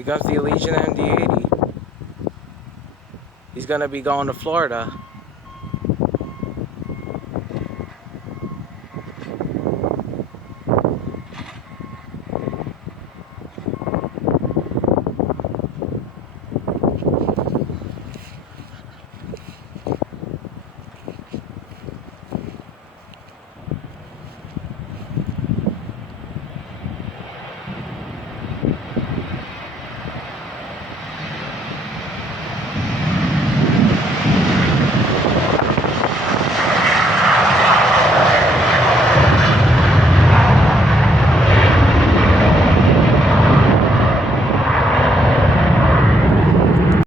Here comes the Allegiant MD-80. He's going to be going to Florida.